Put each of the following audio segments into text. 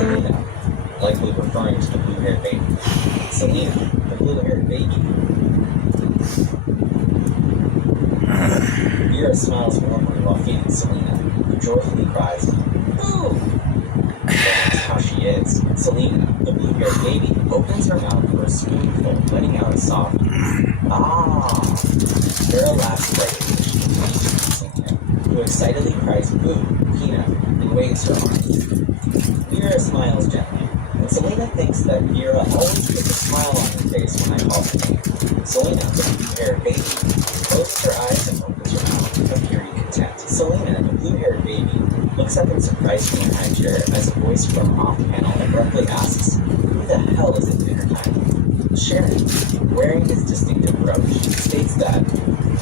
Selena, likely referring to the blue-haired baby. Selena, the blue-haired baby. Vera smiles warmly while feeding Selena, who joyfully cries, "Boo!" That's how she is. Selena, the blue-haired baby, opens her mouth for a spoonful, letting out a soft "ah." Vera laughs brightly, who excitedly cries "boo" Peanut and waves her arm. Vera smiles gently, and Selena thinks that Vera always puts a smile on her face when I call her name. Selena, the blue-haired baby, closes her eyes and opens her mouth, appearing content. Selena, the blue-haired baby, looks up in surprise from her high chair as a voice from off-panel abruptly asks, "Who the hell is at dinner time?" Sharon, wearing his distinctive brooch, states that,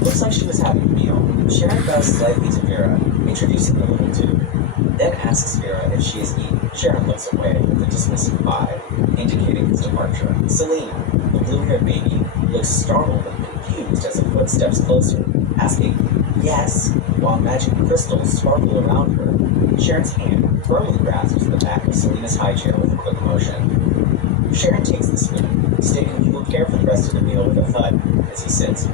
"Looks like she was having a meal." Sharon bows slightly to Vera, introducing the little tube, then asks Vera if she has eaten. Sharon looks away with a dismissive eye, indicating his departure. Selena, the blue-haired baby, looks startled and confused as a foot steps closer, asking, "Yes," while magic crystals sparkle around her. Sharon's hand firmly grasps the back of Selena's high chair with a quick motion. Sharon takes the spoon, stating he will care for the rest of the meal with a thud as he sits,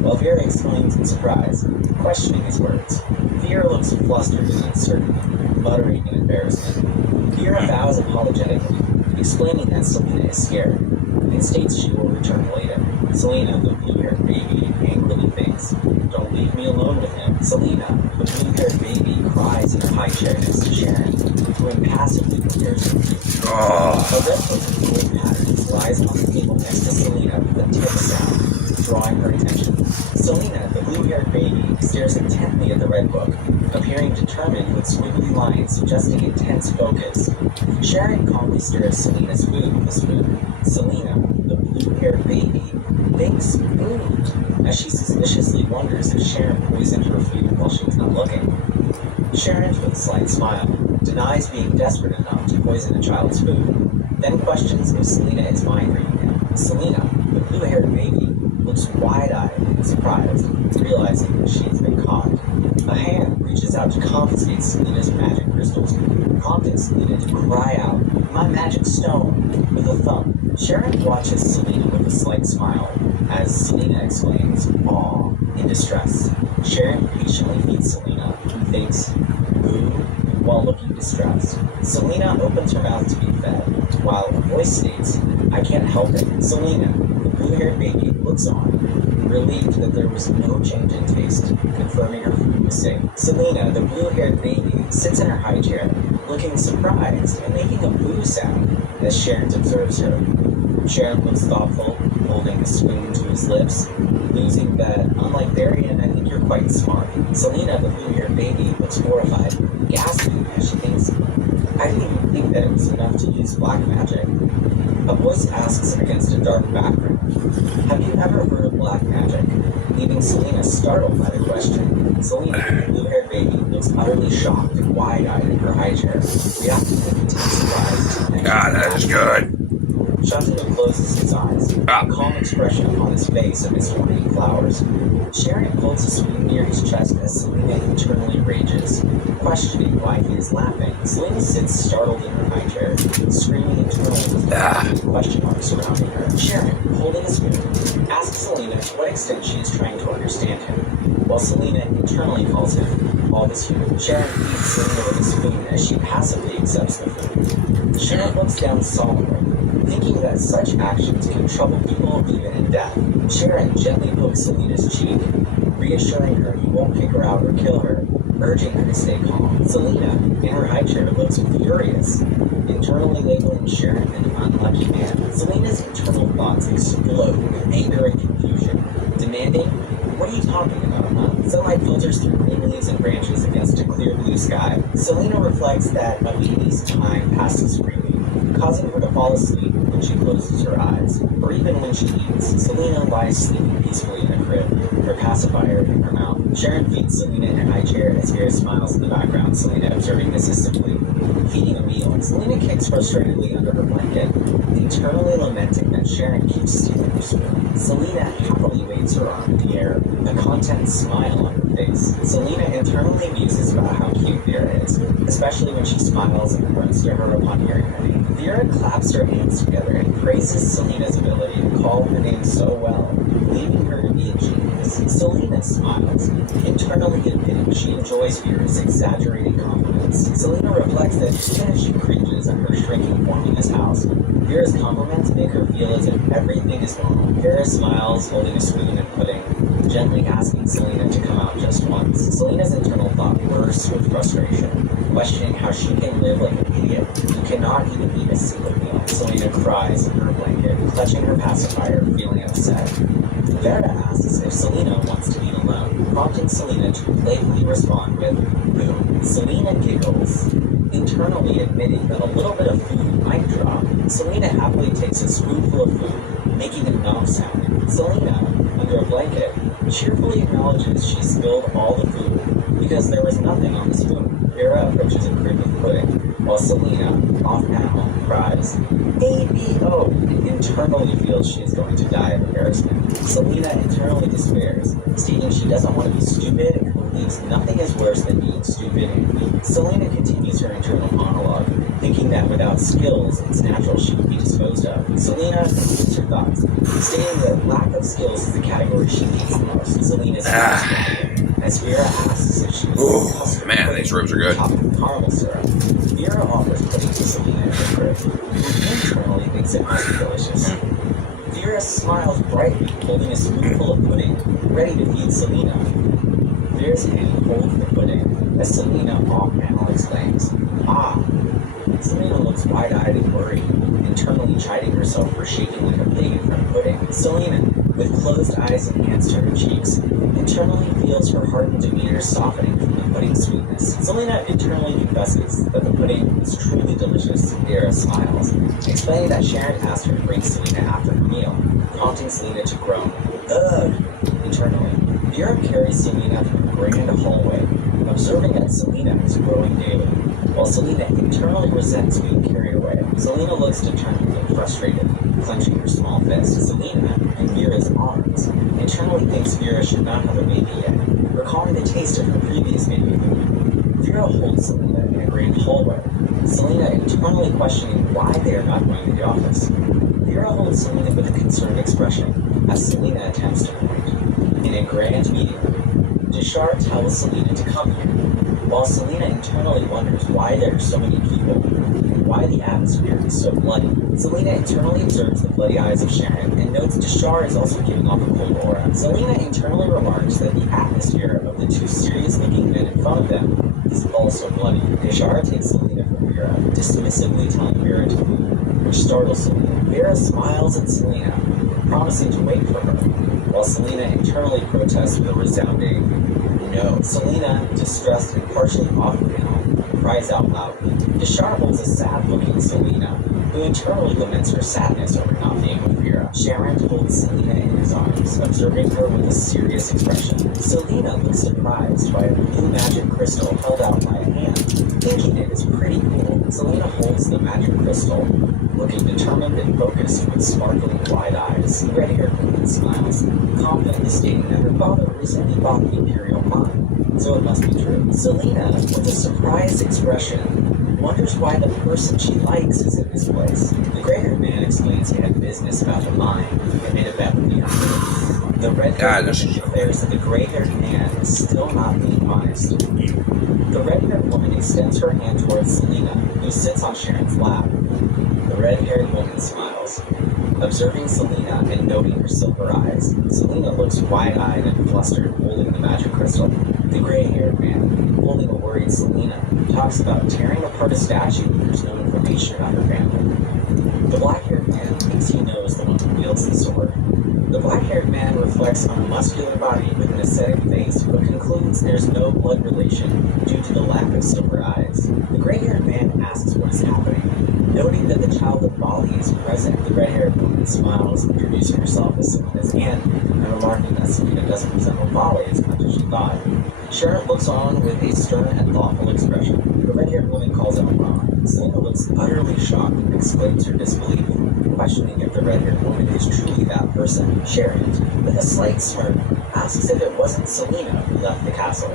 while Vera exclaims in surprise, questioning his words. Vera looks flustered and uncertain, muttering in embarrassment. Vera bows apologetically, explaining that Selena is scared, and states she will return later. Selena, the blue-haired baby, angrily thinks, "Don't leave me alone with him." Selena, the blue-haired baby, cries in her high chair next to Sharon, who impassively prepares her food. A red book with gold patterns lies on the table next to Selena with a tick sound, drawing her attention. Selena, the blue-haired baby, stares intently at the red book, appearing determined with squiggly lines suggesting intense focus. Sharon calmly stirs Selena's food with a spoon. Selena, the blue-haired baby, thinks food, as she suspiciously wonders if Sharon poisoned her food while she was not looking. Sharon, with a slight smile, denies being desperate enough to poison a child's food, then questions if Selena is mind reading him. Selena, the blue-haired baby, looks wide-eyed and surprised, realizing that she has been caught. A hand reaches out to confiscate Selena's magic crystals, prompting Selena to cry out, "My magic stone!" with a thump. Sharon watches Selena with a slight smile, as Selena exclaims, "Aw," in distress. Sharon patiently feeds Selena, who thinks, "Boo," while looking distressed. Selena opens her mouth to be fed, while a voice states, "I can't help it." Selena, the blue-haired baby, looks on, relieved that there was no change in taste, confirming her food was safe. Selena, the blue-haired baby, sits in her high chair, looking surprised and making a boo sound as Sharon observes her. Sharon looks thoughtful, holding the spoon to his lips, losing that, unlike Darian, I think you're quite smart. Selena, the blue-haired baby, looks horrified, gasping as she thinks, "I didn't even think that it was enough to use black magic." A voice asks against a dark background, "Have you ever heard of black magic?" Leaving Selena startled by the question. Selena, the blue-haired baby, looks utterly shocked and wide-eyed in her high chair, reacting with intense surprise. God, that is good. Shantanu closes his eyes, a calm expression upon his face amidst morning flowers. Sharon holds a spoon near his chest as Selena internally rages, questioning why he is laughing. Selena sits startled in her high chair, screaming internally with question marks surrounding her. Sharon, holding a spoon, asks Selena to what extent she is trying to understand him, while Selena internally calls him all this human. Sharon feeds Selena with a spoon as she passively accepts the food. Sharon looks down solemnly, thinking that such actions can trouble people even in death. Sharon gently pokes Selena's cheek, reassuring her he won't kick her out or kill her, urging her to stay calm. Selena, in her high chair, looks furious, internally labeling Sharon an unlucky man. Selena's internal thoughts explode with anger and confusion, demanding, "What are you talking about, huh?" Sunlight filters through green leaves and branches against a clear blue sky. Selena reflects that a baby's time passes freely, causing her to fall asleep with when she closes her eyes, or even when she eats. Selena lies sleeping peacefully in the crib, her pacifier in her mouth. Sharon feeds Selena in her high chair as Vera smiles in the background, Selena observing this as simply feeding a meal. Selena kicks frustratedly under her blanket, internally lamenting that Sharon keeps stealing her spoon. Selena happily waves her arm in the air, a content smile on her face. Selena internally muses about how cute Vera is, especially when she smiles and runs to her upon hearing her name. Vera claps her hands together and praises Selena's ability to call her name so well, leaving her to be a genius. Selena smiles, internally admitting she enjoys Vera's exaggerated compliments. Selena reflects that even if she cringes at her shrinking form in this house, Vera's compliments make her feel as if everything is normal. Vera smiles, holding a spoon and pudding, gently asking Selena to come out just once. Selena's internal thought bursts with frustration, questioning how she can live like an idiot who cannot even eat a single meal. Selena cries in her blanket, clutching her pacifier, feeling upset. Vera asks if Selena wants to eat alone, prompting Selena to playfully respond with, "Boo." Selena giggles, internally admitting that a little bit of food might drop. Selena happily takes a spoonful of food, making a nom sound. Selena, under a blanket, cheerfully acknowledges she spilled all the food because there was nothing on the spoon. Vera approaches a crib of pudding, while Selena, off panel, cries, "ABO!" and internally feels she is going to die of embarrassment. Selena internally despairs, stating she doesn't want to be stupid and believes nothing is worse than being stupid and weak. Selena continues her internal monologue, thinking that without skills, it's natural she would be disposed of. Selena concludes her thoughts, stating that lack of skills is the category she hates the most. Selena's as Vera asks if she was man, these ribs are good. Caramel syrup. Vera offers pudding to Selena in her crib, who internally thinks it must be delicious. Vera smiles brightly, holding a spoonful of pudding, ready to feed Selena. Vera's hand holds the pudding, as Selena off-panel exclaims, "Ah!" Selena looks wide-eyed and worried, internally chiding herself for shaking like a pig in front of pudding. Selena, with closed eyes and hands to her cheeks, internally feels her heart and demeanor softening from the pudding's sweetness. Selena internally confesses that the pudding is truly delicious. Vera smiles, explaining that Sharon asked her to bring Selena after her meal, prompting Selena to groan, "Ugh!" internally. Vera carries Selena through the grand hallway, observing that Selena is growing daily, while Selena internally resents being carried away. Selena looks determined and frustrated, clenching her small fist. Selena, in Vera's arms, internally thinks Vera should not have a baby yet, recalling the taste of her previous baby food. Vera holds Selena in a grand hallway, Selena internally questioning why they are not going to the office. Vera holds Selena with a concerned expression, as Selena attempts to point. In a grand meeting room, Deshar tells Selena to come here, while Selena internally wonders why there are so many people and why the atmosphere is so bloody. Selena internally observes the bloody eyes of Sharon and notes Deshar is also giving off a cold aura. Selena internally remarks that the atmosphere of the two serious-looking men in front of them is also bloody. Deshar takes Selena from Vera, dismissively telling Vera to leave, which startles Selena. Vera smiles at Selena, promising to wait for her, while Selena internally protests with a resounding no. Selena, distressed and partially off-panel, cries out loudly. Deshar holds a sad-looking Selena, who internally laments her sadness over not being with Vera. Sharon holds Selena in his arms, observing her with a serious expression. Selena looks surprised by a blue magic crystal held out by a hand, thinking it is pretty cool. Selena holds the magic crystal, looking determined and focused with sparkling wide eyes. The red-haired woman smiles, confidently stating that her father recently bought the Imperial Mine, so it must be true. Selena, with a surprised expression, wonders why the person she likes is in this place. The gray-haired man explains he had business about the mine and made a bet with the Emperor. The red-haired woman declares that the gray-haired man is still not being honest. The red-haired woman extends her hand towards Selena, who sits on Sharon's lap. The red-haired woman smiles, observing Selena and noting her silver eyes. Selena looks wide-eyed and flustered, holding the magic crystal. The gray-haired man, holding a worried Selena, talks about tearing apart a statue when there's no information about her family. The black-haired man thinks he knows the one who wields the sword. The black-haired man reflects on a muscular body with an ascetic face, but concludes there's no blood relation due to the lack of silver eyes. The gray-haired man asks what is happening. Noting that the child of Bali is present, the red-haired woman smiles, introducing herself as Selena's aunt, and remarking that Selena doesn't resemble Bali as much as she thought. Sharon looks on with a stern and thoughtful expression. The red-haired woman calls out Ron. Selena looks utterly shocked and exclaims her disbelief, questioning if the red-haired woman is truly that person. Sharon, with a slight smirk, asks if it wasn't Selena who left the castle.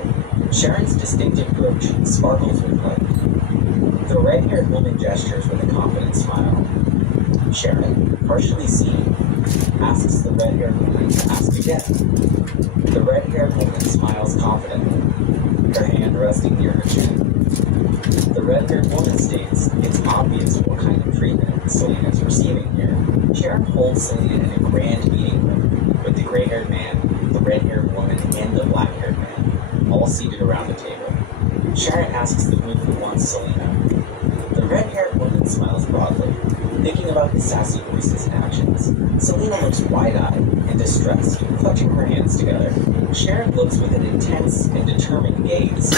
Sharon's distinctive brooch sparkles with light. The red-haired woman gestures with a confident smile. Sharon, partially seen, asks the red-haired woman to ask again. The red-haired woman smiles confidently, her hand resting near her chin. The red-haired woman states it's obvious what kind of treatment Selena is receiving here. Sharon holds Selena in a grand meeting room with the gray-haired man, the red-haired woman, and the black-haired man, all seated around the table. Sharon asks the group who wants Selena. The red-haired woman smiles broadly, thinking about the sassy voices and actions. Selena looks wide-eyed and distressed, clutching her hands together. Sharon looks with an intense and determined gaze.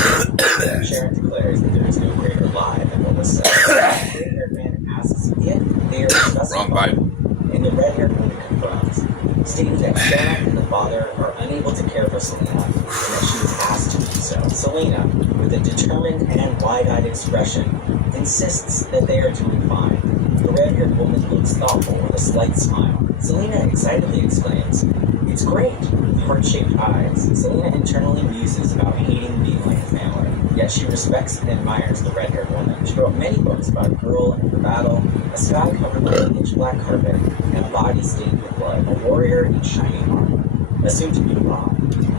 Sharon declares that there is no greater lie than what was said. The gray-haired man asks if they are discussing and the red-haired woman confirms, stating that Sharon and the father are unable to care for Selena and that she was asked to do so. Selena, with a determined and wide-eyed expression, insists that they are doing fine. The red-haired woman looks thoughtful with a slight smile. Selena excitedly exclaims, "It's great!" with heart-shaped eyes. Selena internally muses about hating being like a family, yet she respects and admires the red-haired woman. She wrote many books about a girl and her battle, a sky covered by a pitch-black carpet, and a body stained with blood. A warrior in shining armor, assumed to be Ra,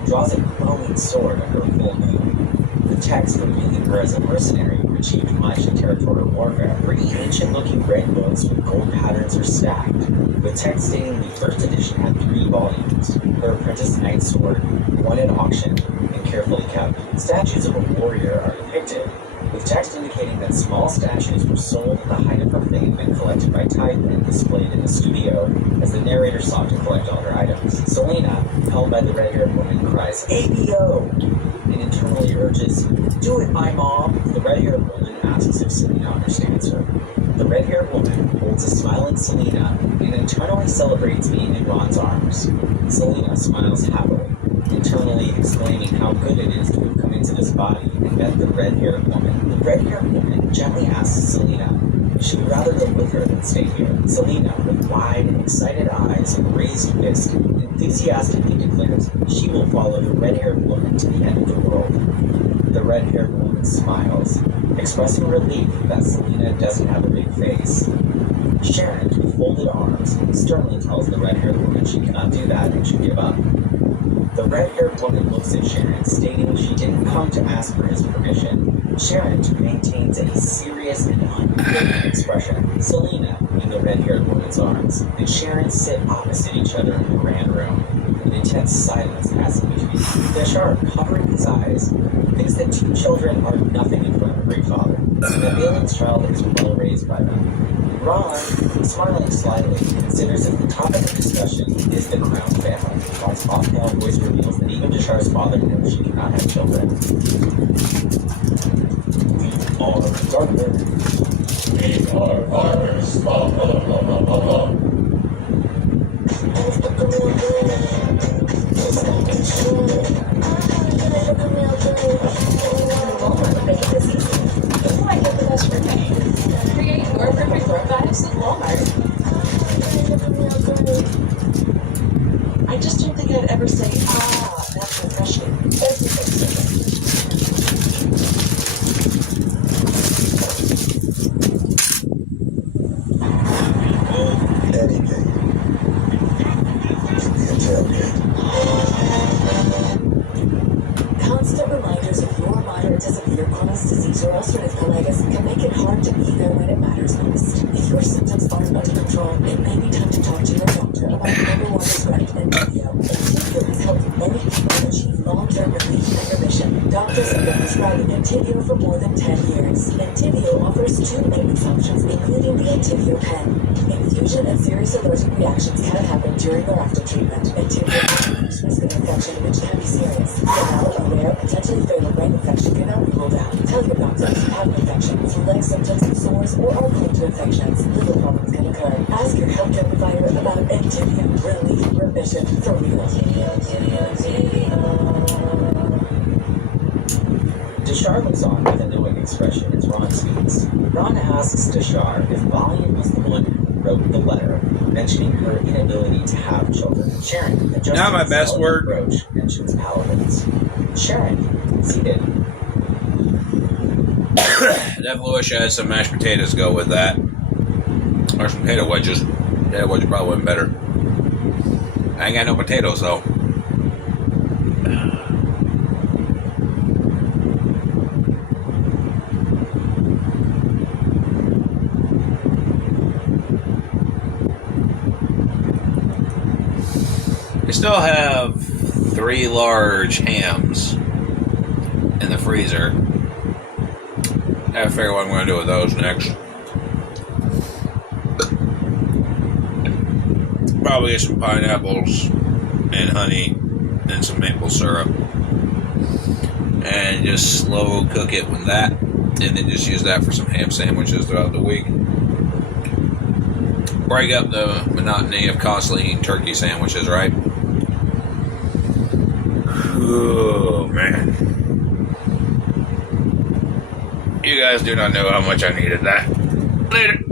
draws a glowing sword under a full moon. The text revealing her as a mercenary who achieved much in territorial warfare. Pretty ancient-looking red books with gold patterns are stacked, with text stating the first edition had 3 volumes. Her apprentice knight's sword, won at auction, and carefully kept. Statues of a warrior are depicted, with text indicating that small statues were sold at the height of her fame and collected by Titan and displayed in the studio as the narrator sought to collect all her items. Selena, held by the red-haired woman, cries, "ABO!" and internally urges, "Do it, my mom!" The red-haired woman asks if Selena understands her. The red-haired woman holds a smiling Selena and internally celebrates being in Ron's arms. Selena smiles happily, internally exclaiming how good it is to have come into this body and met the red-haired woman. The red-haired woman gently asks Selena if she would rather go with her than stay here. Selena, with wide and excited eyes and raised fist, enthusiastically declares she will follow the red-haired woman to the end of the world. The red-haired woman smiles, expressing relief that Selena doesn't have a big face. Sharon, with folded arms, sternly tells the red-haired woman she cannot do that and should give up. The red-haired woman looks at Sharon, stating she didn't come to ask for his permission. Sharon maintains a serious and unbelieving expression. Selena, in the red-haired woman's arms, and Sharon sit opposite each other in the grand room. An intense silence passes between them. Bashar, covering his eyes, thinks that 2 children are nothing in front of a great father, and that Balin's child is well raised by them. Ron, smiling slightly, considers that the topic of discussion is the crown family, while his off-panel voice reveals that even Jashar's father knows she cannot have children. We are farmers. We are farmers. Blah, blah, blah, blah, blah, blah. Create your perfect work vibes with Walmart. I just don't think I'd ever say, that's refreshing. Constant reminders of your moderate to severe Crohn's disease or ulcerative colitis can make it hard to be there when it matters most. If your symptoms aren't under control, it may be time to talk to your doctor about the number 1 prescribed Entyvio. Entyvio has helped many people achieve long-term relief and remission. Doctors have been prescribing Entyvio for more than 10 years. Entyvio offers 2 main functions, including the Entyvio pen. Infusion and serious allergic reactions can happen during or after treatment. Entyvio can risk of infection, which can be serious. Now, a rare, potentially fatal brain infection cannot be ruled out. Tell your doctor if you have an infection, flu-like symptoms, sores, or are cold to infections, little problems can occur. Ask your healthcare provider about Activia Relief Remission for real. Deshar moves on with a knowing expression as Ron speaks. Ron asks Deshar if Valiant was the one who wrote the letter, mentioning her inability to have children. Sharon, adjusting Not my the best salad word. approach, mentions paladins. Sharon, seated. Definitely wish I had some mashed potatoes to go with that. Or some potato wedges. Potato wedges probably would have been better. I ain't got no potatoes though. We still have 3 large hams in the freezer. I have to figure what I'm going to do with those next. Probably get some pineapples and honey and some maple syrup. And just slow cook it with that. And then just use that for some ham sandwiches throughout the week. Break up the monotony of constantly eating turkey sandwiches, right? Oh, man. You guys do not know how much I needed that. Later.